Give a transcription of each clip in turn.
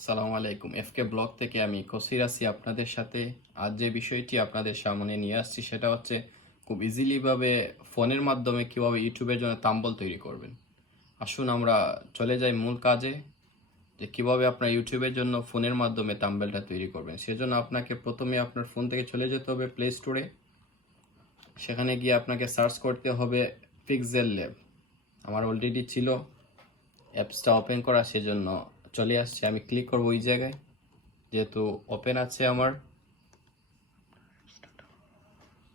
আসসালামু আলাইকুম। এফকে ব্লগ থেকে আমি কসির আছি আপনাদের সাথে। আজ যে বিষয়টি আপনাদের সামনে নিয়ে আসছি সেটা হচ্ছে খুব ইজিলিভাবে ফোনের মাধ্যমে কিভাবে ইউটিউবের জন্য থাম্বনেল তৈরি করবেন। আসুন আমরা চলে যাই মূল কাজে, যে কিভাবে আপনার ইউটিউবের জন্য ফোনের মাধ্যমে থাম্বনেলটা তৈরি করবেন। সেজন্য আপনাকে প্রথমে আপনার ফোন থেকে চলে যেতে হবে প্লে স্টোরে। সেখানে গিয়ে আপনাকে সার্চ করতে হবে পিক্সেল ল্যাব। আমার অলরেডি ছিল অ্যাপসটা ওপেন করা, সেজন্য চলে আসছে। আমি ক্লিক করব ওই জায়গায়, যেহেতু ওপেন আছে আমার।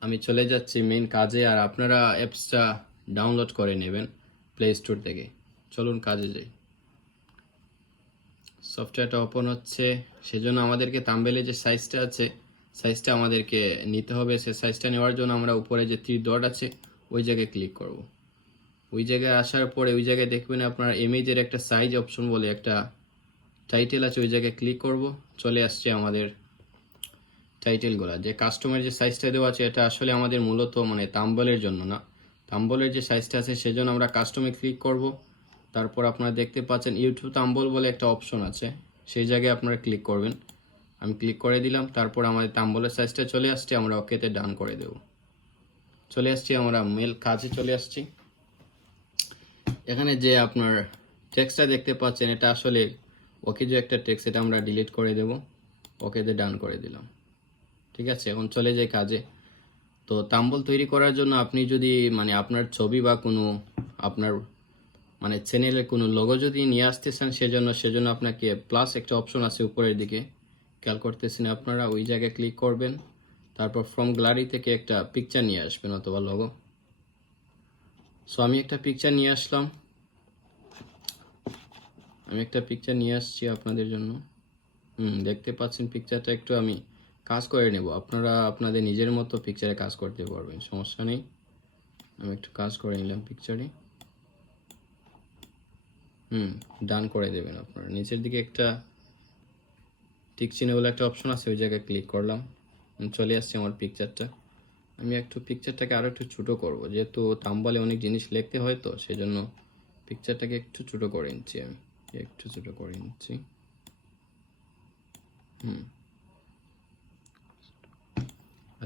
আমি চলে যাচ্ছি মেইন কাজে, আর আপনারা অ্যাপসটা ডাউনলোড করে নেবেন প্লে স্টোর থেকে। চলুন কাজে যাই। সফটওয়্যারটা ওপেন হচ্ছে, সেজন্য আমাদেরকে থাম্বনেলে যে সাইজটা আছে সাইজটা আমাদেরকে নিতে হবে। সে সাইজটা নেওয়ার জন্য আমরা উপরে যে থ্রি ডট আছে ওই জায়গায় ক্লিক করব। ওই জায়গায় আসার পরে ওই জায়গায় দেখবেন আপনার ইমেজের একটা সাইজ অপশন বলে একটা টাইটেল আছে, ওই জায়গায় ক্লিক করব। চলে আসছে আমাদের টাইটেলগুলো। যে কাস্টমার যে সাইজটা দেওয়া আছে এটা আসলে আমাদের মূলত থাম্বনেলের জন্য না, থাম্বনেলের যে সাইজটা আছে সেজন্য আমরা কাস্টমে ক্লিক করব। তারপর আপনারা দেখতে পাচ্ছেন ইউটিউব থাম্বনেল বলে একটা অপশন আছে, সেই জায়গায় আপনারা ক্লিক করবেন। আমি ক্লিক করে দিলাম। তারপর আমাদের থাম্বনেলের সাইজটা চলে আসছে, আমরা ওকেতে ডান করে দেব। চলে আসছি, আমরা মেল কাজে চলে আসছি। এখানে যে আপনার টেক্সটটা দেখতে পাচ্ছেন এটা আসলে ওকে যে একটা টেক্সট, এটা আমরা ডিলিট করে দেব। ওকেতে ডান করে দিলাম। ঠিক আছে, এখন চলে যাই কাজে। তো থাম্বনেল তৈরি করার জন্য আপনি যদি আপনার ছবি বা কোনো আপনার চ্যানেলের কোনো লোগো যদি নিয়ে আসতে চান, সেজন্য আপনাকে প্লাস একটা অপশন আছে উপরের দিকে, খেয়াল করতেছেন আপনারা, ওই জায়গায় ক্লিক করবেন। তারপর ফ্রম গ্যালারি থেকে একটা পিকচার নিয়ে আসবেন অথবা লোগো। সো আমি একটা পিকচার নিয়ে আসলাম, আসছি আপনাদের জন্য। দেখতে পাচ্ছেন পিকচারটা একটু আমি কাজ করে নেব। আপনারা আপনাদের নিজের মতো পিকচারে কাজ করতে পারবেন, সমস্যা নেই। আমি একটু কাজ করে নিলাম পিকচারে। ডান করে দেবেন। আপনারা নিচের দিকে একটা টিক চিহ্ন বলে একটা অপশন আছে, ওই জায়গায় ক্লিক করলাম। চলে আসছে আমার পিকচারটা। আমি একটু পিকচারটাকে আরও একটু ছোটো করব, যেহেতু থাম্বনেলে অনেক জিনিস লিখতে হয়, তো সেজন্য পিকচারটাকে একটু ছোটো করে নিচ্ছি। আমি একটু ছোটো করে নিচ্ছি।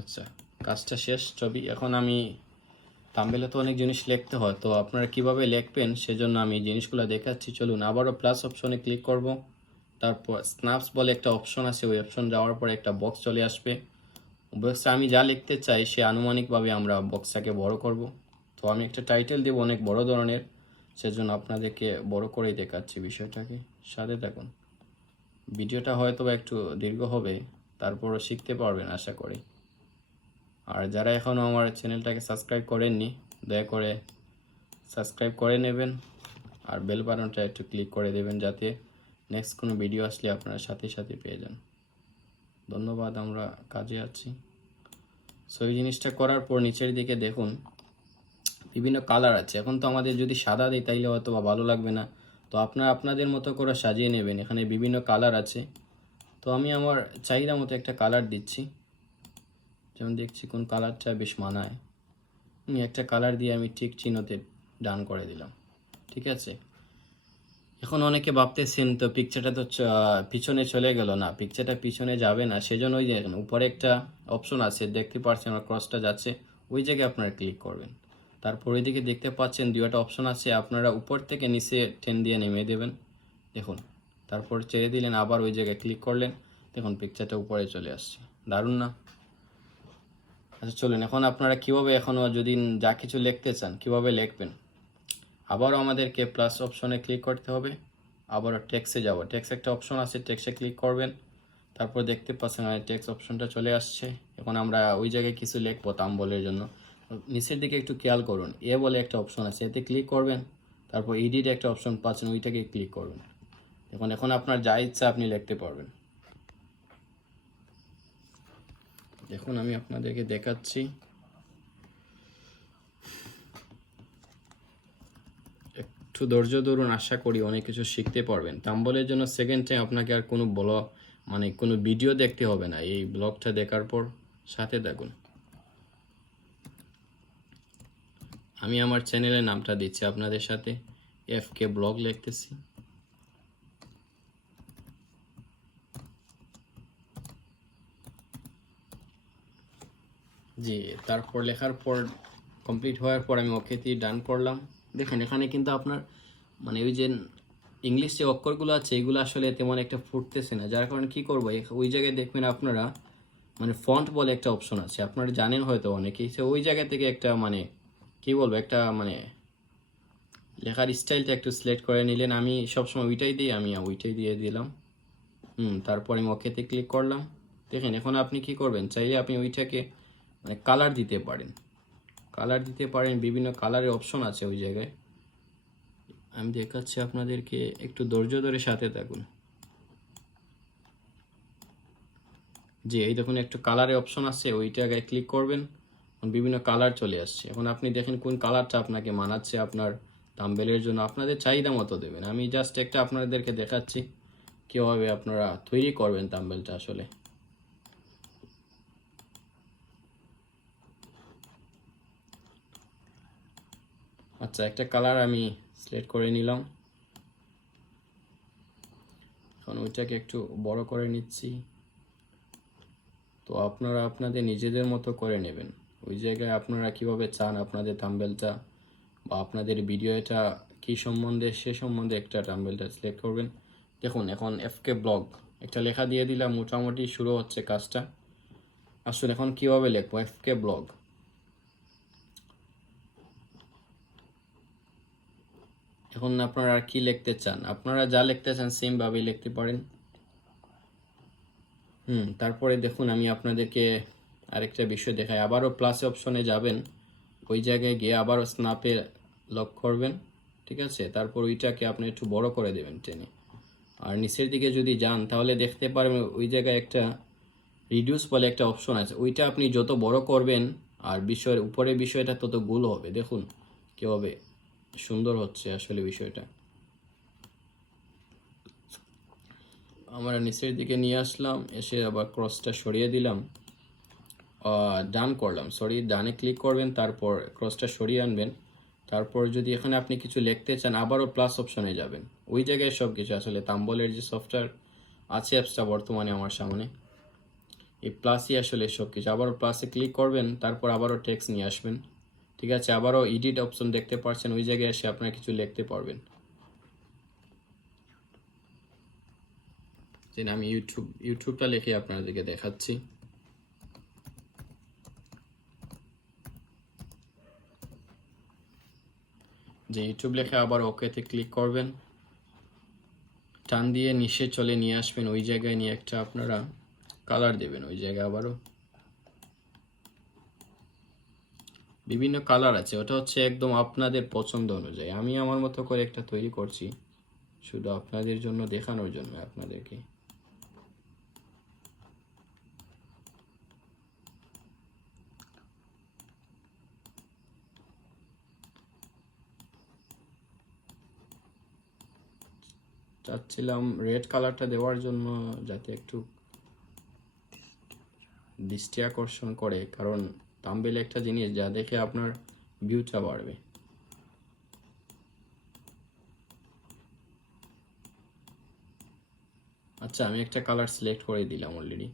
আচ্ছা, কাজটা শেষ ছবি। এখন আমি থাম্বনেলে তো অনেক জিনিস লিখতে হয়, তো আপনারা কিভাবে লিখবেন সেজন্য আমি জিনিসগুলো দেখাচ্ছি। চলুন আবারও প্লাস অপশনে ক্লিক করব। তারপর স্ন্যাপস বলে একটা অপশন আছে, ওই অপশন যাওয়ার পরে একটা বক্স চলে আসবে। বক্সে আমি যা লিখতে চাই সে আনুমানিকভাবে আমরা বক্সটাকে বড় করব। তো আমি একটা টাইটেল দেব অনেক বড় ধরনের, সেজন্য আপনাদেরকে বড় করেই দেখাচ্ছি বিষয়টাকে। সাথে থাকুন, ভিডিওটা হয়তো একটু দীর্ঘ হবে, তারপরও শিখতে পারবেন আশা করি। আর যারা এখনও আমার চ্যানেলটাকে সাবস্ক্রাইব করেননি, দয়া করে সাবস্ক্রাইব করে নেবেন, আর বেল বাটনটা একটু ক্লিক করে দেবেন, যাতে নেক্সট কোনো ভিডিও আসলে আপনারা সাথে সাথে পেয়ে যান। ধন্যবাদ, আমরা কাজে আছি। সো এই জিনিসটা করার পর নিচের দিকে দেখুন বিভিন্ন কালার আছে। এখন তো আমাদের যদি সাদা দিই তাইলে হয়তো বা ভালো লাগবে না, তো আপনারা আপনাদের মতো করে সাজিয়ে নেবেন। এখানে বিভিন্ন কালার আছে, তো আমি আমার চাহিদা মতো একটা কালার দিচ্ছি। যেমন দেখছি কোন কালারটা বেশ মানায়, আমি একটা কালার দিয়ে আমি ঠিক চিহ্নতে ডান করে দিলাম। ঠিক আছে, এখন অনেকে ভাবতেছেন তো পিকচারটা তো পিছনে চলে গেল। না, পিকচারটা পিছনে যাবে না, সেজন্য ওই যে উপরে একটা অপশন আছে দেখতে পাচ্ছেন, আমার ক্রসটা যাচ্ছে, ওই জায়গায় আপনারা ক্লিক করবেন। তারপর ওইদিকে দেখতে পাচ্ছেন দুইটা অপশন আছে, আপনারা উপর থেকে নিচে টেন দিয়ে নেমে দেবেন। দেখুন, তারপর ছেড়ে দিলেন, আবার ওই জায়গায় ক্লিক করলেন, দেখুন পিকচারটা উপরে চলে আসছে। দারুণ না? আচ্ছা চলুন, এখন আপনারা কীভাবে এখনও যদি যা কিছু লিখতে চান কীভাবে লিখবেন। আবারও আমাদেরকে প্লাস অপশনে ক্লিক করতে হবে, আবারও টেক্সে যাব। টেক্স একটা অপশন আছে, টেক্সে ক্লিক করবেন। তারপর দেখতে পাচ্ছেন টেক্সট অপশনটা চলে আসছে। এখন আমরা ওই জায়গায় কিছু লিখবো থাম্বনেলের জন্য। নিচের দিকে একটু খেয়াল করুন, এ বলে একটা অপশন আছে, এতে ক্লিক করবেন। তারপর এডিট একটা অপশন পাচ্ছেন, ওইটাকে ক্লিক করবেন। এখন আপনার যা ইচ্ছা আপনি লিখতে পারবেন। দেখুন আমি আপনাদেরকে দেখাচ্ছি, একটু ধৈর্য ধরুন, আশা করি অনেক কিছু শিখতে পারবেন। থাম্বনেলের জন্য সেকেন্ড টাইম আপনাকে আর কোনো কোনো ভিডিও দেখতে হবে না। এই ব্লগটা দেখার পর সাথে থাকুন। আমি আমার চ্যানেলের নামটা দিচ্ছি আপনাদের সাথে, এফকে ব্লগ লিখতেছি। জি, তারপর লেখার পর কমপ্লিট হওয়ার পর আমি ওকে দিয়ে ডান করলাম। দেখেন এখানে কিন্তু আপনার মানে ওই যে ইংলিশ যে অক্ষরগুলো আছে এগুলো আসলে তেমন একটা ফুটতেছে না, যার কারণে কি করবো ওই জায়গায় দেখবেন আপনারা মানে ফন্ট বলে একটা অপশন আছে, আপনারা জানেন হয়তো অনেকেই, তো ওই জায়গা থেকে একটা মানে কি বলবো একটা মানে লেখার স্টাইলটা একটু সিলেক্ট করে নিলেন। আমি সবসময় ওইটাই দিই, আমি ওইটাই দিয়ে দিলাম। তারপর আমি ওকেতে ক্লিক করলাম। দেখেন এখন আপনি কি করবেন, চাইলে আপনি ওইটাকে মানে কালার দিতে পারেন, বিভিন্ন কালারের অপশন আছে ওই জায়গায়। আমি দেখাচ্ছি আপনাদেরকে, একটু ধৈর্য ধরে সাথে থাকুন। যে এই দেখুন একটু কালারের অপশন আছে, ওই জায়গায় ক্লিক করবেন, বিভিন্ন কালার চলে আসছে। এখন আপনি দেখেন কোন কালারটা আপনাকে মানাচ্ছে আপনার থাম্বনেলের জন্য, আপনাদের চাহিদা মতো দেবেন। আমি জাস্ট একটা আপনাদেরকে দেখাচ্ছি কীভাবে আপনারা তৈরি করবেন থাম্বনেলটা আসলে। আচ্ছা, একটা কালার আমি সিলেক্ট করে নিলাম। এখন ওইটাকে একটু বড় করে নিচ্ছি। তো আপনারা আপনাদের নিজেদের মতো করে নেবেন। ওই জায়গায় আপনারা কিভাবে চান আপনাদের থাম্বনেলটা বা আপনাদের ভিডিও এটা কী সম্বন্ধে সে সম্বন্ধে একটা থাম্বনেলটা সিলেক্ট করবেন। দেখুন এখন এফকে ব্লগ একটা লেখা দিয়ে দিলাম, মোটামুটি শুরু হচ্ছে কাজটা। আসলে এখন কীভাবে লিখবো এফকে ব্লগ। এখন আপনারা আর কি লিখতে চান, আপনারা যা লিখতে চান সেমভাবেই লিখতে পারেন। তারপরে দেখুন আমি আপনাদেরকে আরেকটা বিষয় দেখাই। আবারও প্লাস অপশনে যাবেন, ওই জায়গায় গিয়ে আবারও স্ন্যাপে লক করবেন, ঠিক আছে। তারপর ওইটাকে আপনি একটু বড় করে দেবেন টেনে। আর নিচের দিকে যদি যান তাহলে দেখতে পারবেন ওই জায়গায় একটা রিডিউস বলে একটা অপশন আছে, ওইটা আপনি যত বড় করবেন আর বিষয়ের উপরে বিষয়টা তত গোল হবে। দেখুন কীভাবে সুন্দর হচ্ছে আসলে বিষয়টা। আমরা নিচের দিকে নিয়ে আসলাম, এসে আবার ক্রসটা সরিয়ে দিলাম, ডান করলাম, ডানে ক্লিক করবেন, তারপর ক্রসটা সরিয়ে আনবেন। তারপর যদি এখানে আপনি কিছু লিখতে চান আবারও প্লাস অপশনে যাবেন, ওই জায়গায় সব কিছু আসলে থাম্বনেলের যে সফটওয়্যার আছে অ্যাপসটা বর্তমানে আমার সামনে, এই প্লাসই আসলে সব কিছু। আবারও প্লাসে ক্লিক করবেন, তারপর আবারও টেক্সট নিয়ে আসবেন, ঠিক আছে। আবারও এডিট অপশন দেখতে পাচ্ছেন, ওই জায়গায় এসে আপনারা কিছু লিখতে পারবেন। যে আমি ইউটিউবটা লিখে আপনাদেরকে দেখাচ্ছি। যে ইউটিউব লেখে আবার ওকেতে ক্লিক করবেন, টান দিয়ে নিচে চলে নিয়ে আসবেন, ওই জায়গায় নিয়ে একটা আপনারা কালার দেবেন। ওই জায়গায় আবারও বিভিন্ন কালার আছে, ওটা হচ্ছে একদম আপনাদের পছন্দ অনুযায়ী। আমি আমার মতো করে একটা তৈরি করছি শুধু আপনাদের জন্য, দেখানোর জন্য আপনাদেরকে। চাচ্ছিলাম রেড কালারটা দেওয়ার জন্য যাতে একটু দৃষ্টি আকর্ষণ করে, কারণ থাম্বনেল একটা জিনিস যা দেখে আপনার ভিউটা বাড়বে। আচ্ছা, আমি একটা কালার সিলেক্ট করে দিলাম অলরেডি।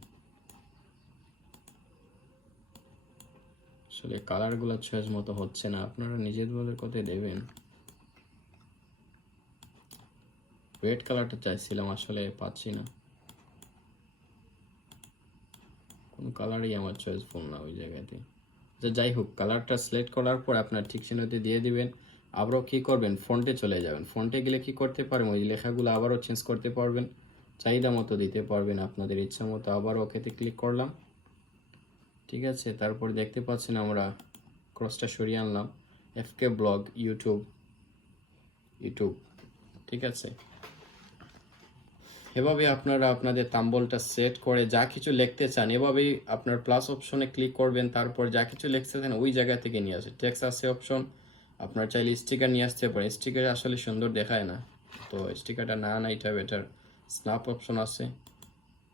আসলে কালারগুলো চয়েস মতো হচ্ছে না, আপনারা নিজেদের কথাই দেবেন। রেড কালারটা চাইছিলাম, আসলে পাচ্ছি না, কোনো কালারই আমার চয়েসফুল না ওই জায়গাতে। আচ্ছা যাই হোক, কালারটা সিলেক্ট করার পর আপনার ঠিক চিহ্নতে দিয়ে দিবেন। আবারও কী করবেন, ফন্টে চলে যাবেন। ফন্টে গেলে কি করতে পারবেন, ওই লেখাগুলো আবারও চেঞ্জ করতে পারবেন, চাহিদা মতো দিতে পারবেন, আপনাদের ইচ্ছা মতো। আবারও ওকেতে ক্লিক করলাম, ঠিক আছে। তারপর দেখতে পাচ্ছেন আমরা ক্রসটা সরিয়ে আনলাম, এফকে ব্লগ ইউটিউব, ঠিক আছে। এভাবে আপনারা আপনাদের থাম্বনেলটা সেট করে যা কিছু লিখতে চান এভাবেই আপনার প্লাস অপশনে ক্লিক করবেন, তারপর যা কিছু লিখতে চান ওই জায়গা থেকে নিয়ে আসে। টেক্সট আছে অপশন, আপনার চাইলে স্টিকার নিয়ে আসতে পারেন, স্টিকার আসলে সুন্দর দেখায় না, তো স্টিকারটা না এটা বেটার। স্ন্যাপ অপশন আছে।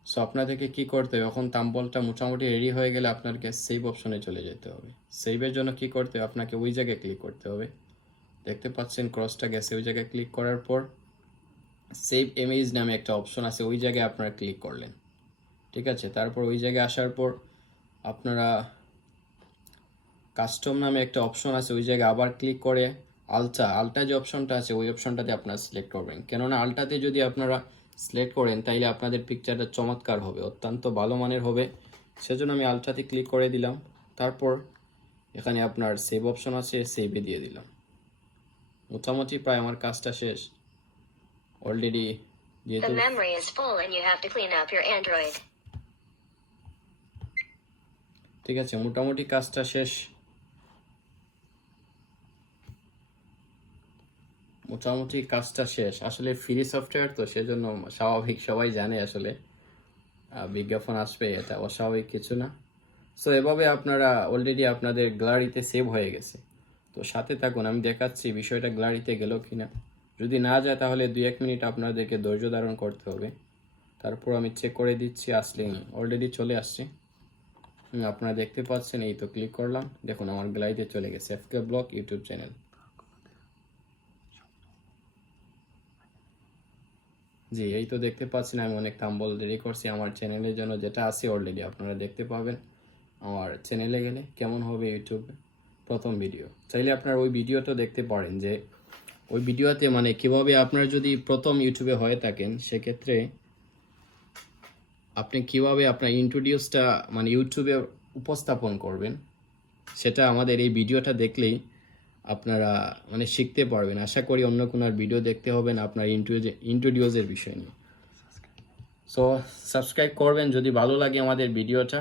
সো আপনাদেরকে কী করতে হবে, এখন থাম্বনেলটা মোটামুটি রেডি হয়ে গেলে আপনাকে সেভ অপশনে চলে যেতে হবে। সেভের জন্য কি করতে হবে, আপনাকে ওই জায়গায় ক্লিক করতে হবে। দেখতে পাচ্ছেন ক্রসটা গেছে, ওই জায়গায় ক্লিক করার পর সেভ ইমেজ নামে একটা অপশন আছে, ওই জায়গায় আপনারা ক্লিক করলেন, ঠিক আছে। তারপর ওই জায়গায় আসার পর আপনারা কাস্টম নামে একটা অপশন আছে, ওই জায়গায় আবার ক্লিক করে আলটা যে অপশনটা আছে ওই অপশনটাতে আপনারা সিলেক্ট করবেন। কেননা আলটাতে যদি আপনারা সিলেক্ট করেন তাইলে আপনাদের পিকচারটা চমৎকার হবে, অত্যন্ত ভালো মানের হবে। সেজন্য আমি আলটাতে ক্লিক করে দিলাম। তারপর এখানে আপনার সেভ অপশন আছে, সেভে দিয়ে দিলাম। মোটামুটি প্রায় আমার কাজটা শেষ অলরেডি, যেহেতু The memory is full and you have to clean up your Android. ঠিক আছে, মোটামুটি কাজটা শেষ। আসলে ফ্রি সফটওয়্যার তো সেজন্য স্বাভাবিক, সবাই জানে আসলে বিজ্ঞাপন আসবে, এটা অস্বাভাবিক কিছু না। সো এভাবে আপনারা অলরেডি আপনাদের গ্যালারিতে সেভ হয়ে গেছে। তো সাথে থাকুন, আমি দেখাচ্ছি বিষয়টা গ্যালারিতে গেল কিনা। যদি না যায় তাহলে 2-1 মিনিট আপনাদেরকে ধৈর্য ধারণ করতে হবে। তারপর আমি চেক করে দিচ্ছি আসলে অলরেডি চলে আসছে। আপনারা দেখতে পাচ্ছেন, এই তো ক্লিক করলাম, দেখুন আমার গ্যালারিতে চলে গেছে এফকে ব্লগ ইউটিউব চ্যানেল। জি, এই তো দেখতে পাচ্ছেন আমি অনেক থাম্বনেল রেডি করছি আমার চ্যানেলের জন্য, যেটা আছে অলরেডি আপনারা দেখতে পাবেন আমার চ্যানেলে গেলে কেমন হবে ইউটিউবে প্রথম ভিডিও। চাইলে আপনারা ওই ভিডিওটা দেখতে পারেন, যে ওই ভিডিওতে মানে কিভাবে আপনারা যদি প্রথম ইউটিউবে হয়ে থাকেন সেক্ষেত্রে আপনি কিভাবে আপনার ইন্ট্রোডিউসটা মানে ইউটিউবে উপস্থাপন করবেন, সেটা আমাদের এই ভিডিওটা দেখলেই আপনারা মানে শিখতে পারবেন। আশা করি অন্য কোনো আর ভিডিও দেখতে হবে না আপনার ইন্ট্রোডিউসের বিষয় নিয়ে। সো সাবস্ক্রাইব করবেন যদি ভালো লাগে আমাদের ভিডিওটা,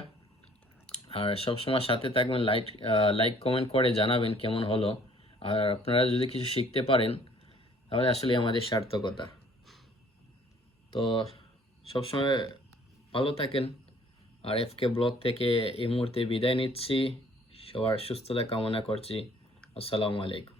আর সবসময় সাথে থাকবেন। লাইক কমেন্ট করে জানাবেন কেমন হলো, আর আপনারা যদি কিছু শিখতে পারেন তাহলে আসলে আমাদের সার্থকতা। তো সবসময় ভালো থাকেন, আর এফকে ব্লগ থেকে এই মুহূর্তে বিদায় নিচ্ছি। সবার সুস্থতা কামনা করছি। আসসালামু আলাইকুম।